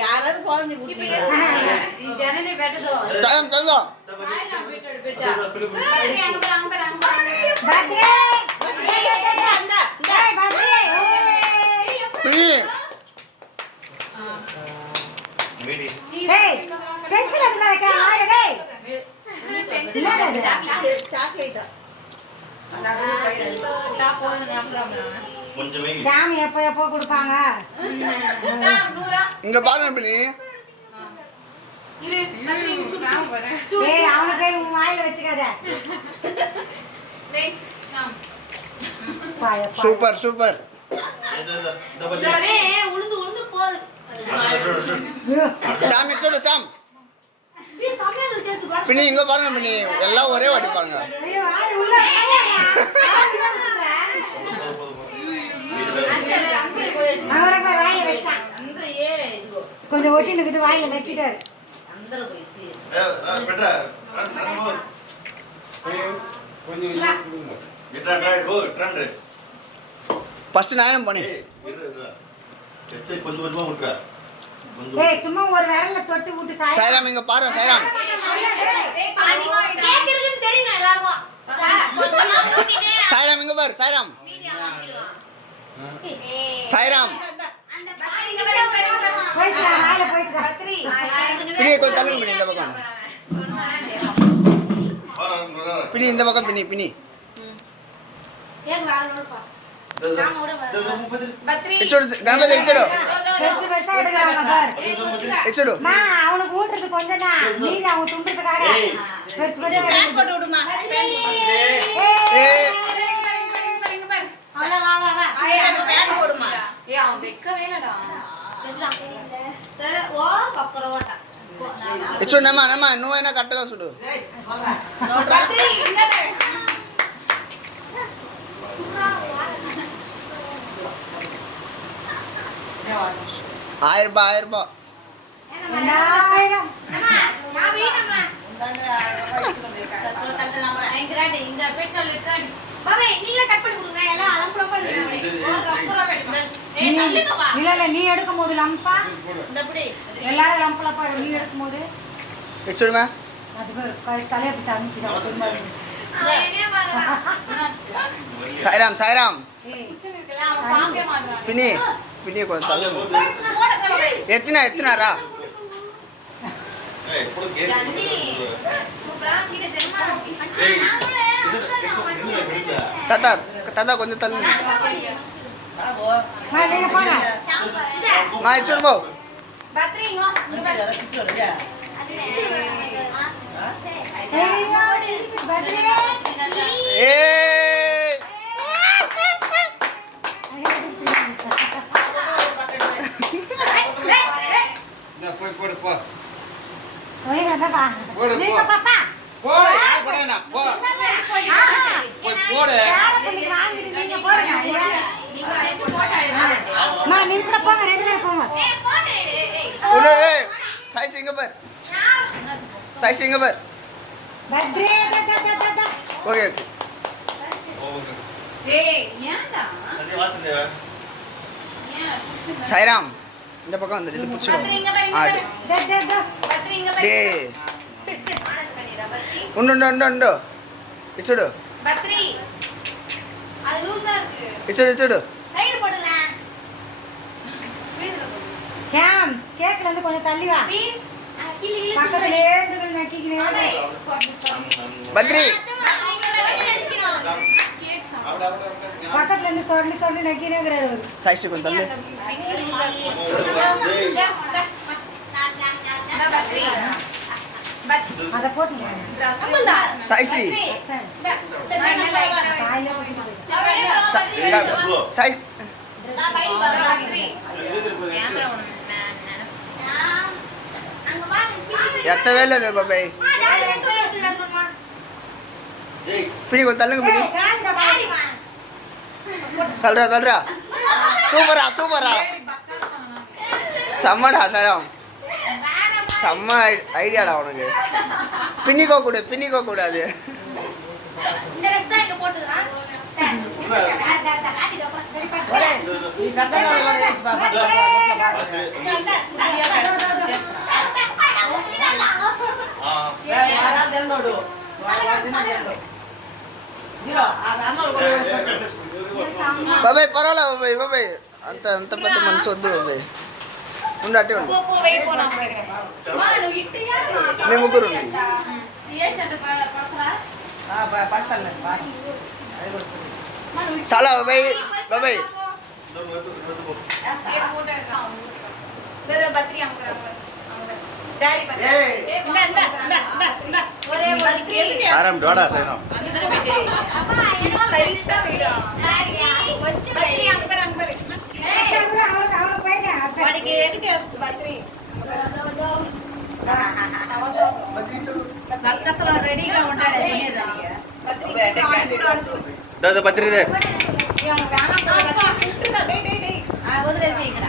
யாராவது குழந்தை சாமி எப்ப எப்போ கொடுப்பாங்க இங்க பாருங்க அவனுக்கு உன் வாயில வச்சுக்காத. Super super. சாமி சொல்லு சாம் பின்னி இங்க பாருங்க பின்னி எல்லாம் ஒரே வாட்டி பாருங்க. கொஞ்சம் ஒட்டி நிக்குது வாயில நக்கிட்டாரு. ஃபர்ஸ்ட் நானும் பண்ணி சும்மா ஒரு விரல்ல தொட்டு விட்டு சாய்ராம் இங்க பாரு சாய்ராம். சாய்ராம் இங்க பாரு சாய்ராம். சாய்ராம் பின்னி கொஞ்சம் தள்ளுங்க பின்னி இந்த பக்கம். பின்னி இந்த பக்கம் பின்னி பின்னி கணபதி இச்சடு இச்சடு அவனுக்கு ஊட்டுறது கொஞ்சம் தான். நீங்க அவங்க துண்டுறதுக்காக போட்டு விடுமா. ఇచ్చు నమ్మా నమ్మా నువ్వైనా కరెక్ట్గా చూడు. ఆయిరబా ఆయిరబా நீ எடுக்கும் போது லம்பா எல்லாரும் லம்பலப்பா நீ எடுக்கும் போது చూడమా தலையை பிடிச்சி அனுப்பிச்சு. సాయిరామ్ సాయిరామ్ పిన్ని పిన్ని కొంచెం ఎత్తినా ఎత్తినారా తాత తాత కొంచెం తల్లి మా ఇచ్చుడు బావు సాయి సింగపర్ సాయి సింగపర్ ఓకే సాయిరామ్ இந்த பக்கம் வந்து இது புடிச்சு ஆடு டேய் உண்டு உண்டு உண்டு இச்சுடு பத்ரி அது லூசா இருக்கு இச்சுடு இச்சுடு கயிறு போடுங்க ஷாம் கேக்ல இருந்து கொஞ்சம் தள்ளி வா பக்கத்துல ஏந்து நக்கிக்கிறேன் பத்ரி பக்கத்துல இருந்து சொல்லி சொல்லி நக்கிறேங்கறாரு சாய்ஸ்ரீ கொஞ்சம் தள்ளு அத போட்டு சாய்ஸ்ரீ சாய் ఎత్త వేయలేదు బాబాయ్ పిని కొంత తల్లికి పిని తలరా తలరా సూపరా సూపరా செம்மடா சரம் செம்ம ஐடியாடா உனக்கு பின்னிக்கோ கூடாது బాబాయ్ పర్వాలే బాబాయ్ అంత అంత పెద్ద మనసు వద్దు బాబాయ్ ఉండు అట్టే ఉండు మేము ముగ్గురు చాలా బాబాయ్ బాబాయ్ ఆరాం డోడా సైనా కలకత్తాలో రెడీగా ఉంటాడు బద్రీదే వదిలేసి ఇక్కడ